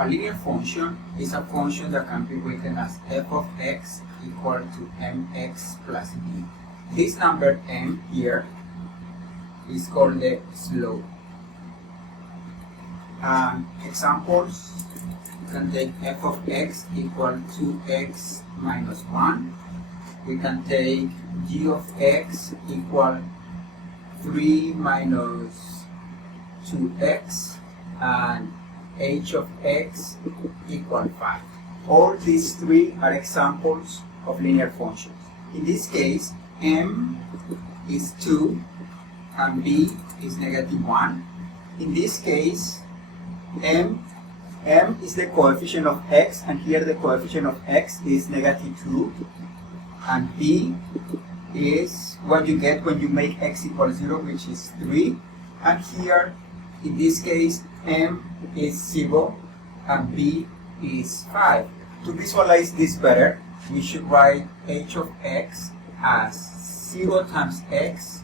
A linear function is a function that can be written as f of x equal to mx plus b. This number m here is called the slope. Examples, we can take f of x equal to x minus 1. We can take g of x equal 3 minus 2x and h of x equal 5. All these three are examples of linear functions. In this case, m is 2 and b is negative 1. In this case, m is the coefficient of x, and here the coefficient of x is negative 2, and b is what you get when you make x equal 0, which is 3, and here in this case m is 0 and b is 5. To visualize this better, we should write h of x as 0 times x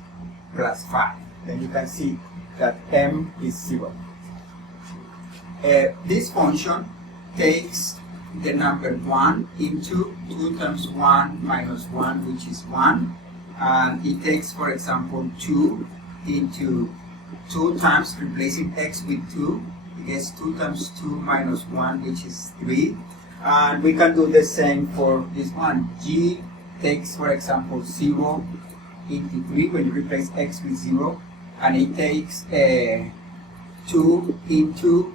plus 5. Then you can see that m is 0. This function takes the number 1 into 2 times 1 minus 1, which is 1, and it takes, for example, 2 into 2 times, replacing x with 2, it gets 2 times 2 minus 1, which is 3. And we can do the same for this one. G takes, for example, 0 into 3 when you replace x with 0, and it takes 2 into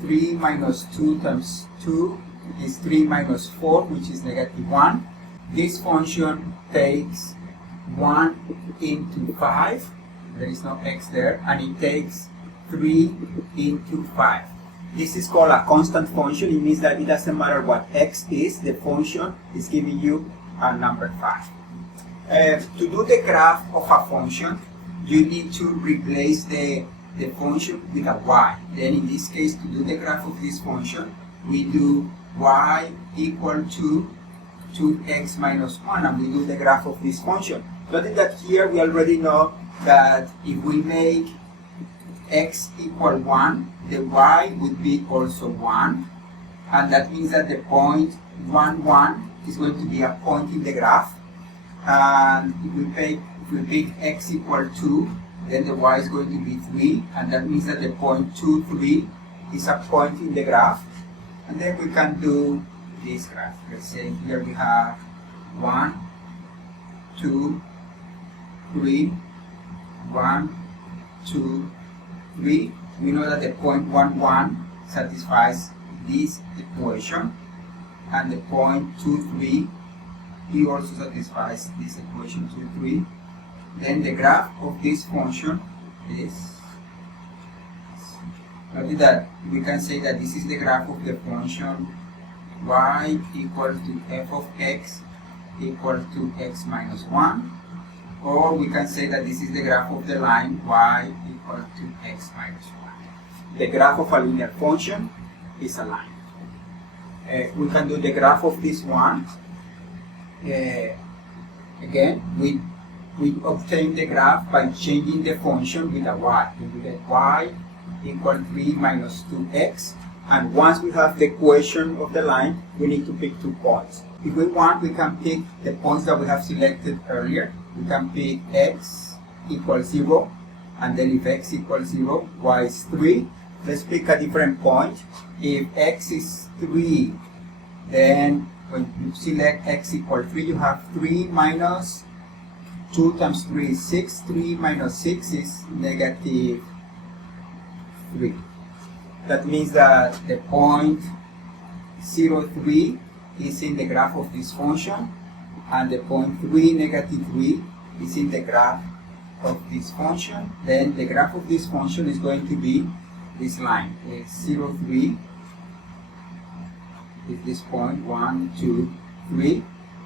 3 minus 2 times 2 is 3 minus 4, which is negative 1. This function takes 1 into 5, there is no x there, and it takes 3 into 5. This is called a constant function. It means that it doesn't matter what x is, the function is giving you a number 5. To do the graph of a function, you need to replace the function with a y. Then in this case, to do the graph of this function, we do y equal to 2x minus 1, and we do the graph of this function. Notice that here we already know that if we make x equal 1, the y would be also 1, and that means that the point 1, 1 is going to be a point in the graph. And if we pick x equal 2, then the y is going to be 3, and that means that the point 2, 3 is a point in the graph. And then we can do this graph. Let's say here we have 1, 2, 3, 1, 2, 3. We know that the point 1, 1 satisfies this equation, and the point 2, 3 he also satisfies this equation 2, 3. Then the graph of this function is, notice that we can say that this is the graph of the function y equal to f of x equal to x minus 1, or we can say that this is the graph of the line y equal to x minus 1. The graph of a linear function is a line. We can do the graph of this one. Again, we obtain the graph by changing the function with a y. We get y equal 3 minus 2x, and once we have the equation of the line, we need to pick 2 points. If we want, we can pick the points that we have selected earlier. We can pick x equals 0, and then if x equals 0, y is 3. Let's pick a different point. If x is 3, then when you select x equals 3, you have 3 minus 2 times 3 is 6. 3 minus 6 is negative 3. That means that the point 0, 3 is in the graph of this function, and the point 3, negative 3 is in the graph of this function. Then the graph of this function is going to be this line. It's 0, 3 is this point 1, 2, 3,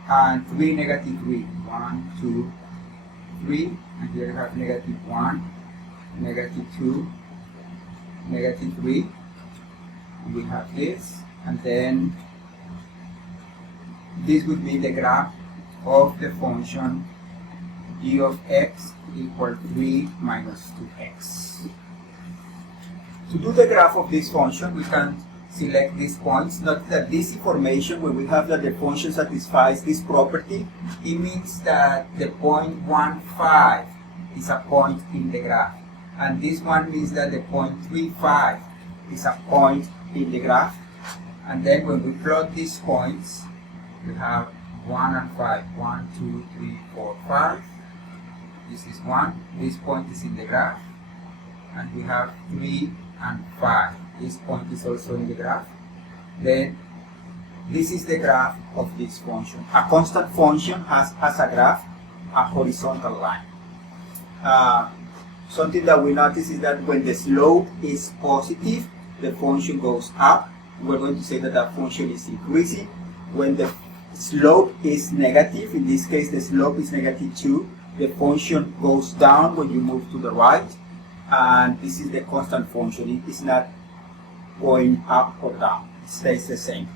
and 3, negative 3. 1, 2, 3, and here you have negative 1, negative 2, negative 3. We have this, and then this would be the graph of the function g of x equal 3 minus 2x. To do the graph of this function, we can select these points. Note that this information, when we have that the function satisfies this property, it means that the point 1,5 is a point in the graph. And this one means that the point 3,5 is a point in the graph. And then when we plot these points, we have 1 and 5. 1, 2, 3, 4, 5. This is 1. This point is in the graph. And we have 3 and 5. This point is also in the graph. Then this is the graph of this function. A constant function has a graph, a horizontal line. Something that we notice is that when the slope is positive, the function goes up. We're going to say that that function is increasing. When the slope is negative, in this case the slope is -2, the function goes down when you move to the right. And this is the constant function. It is not going up or down. It stays the same.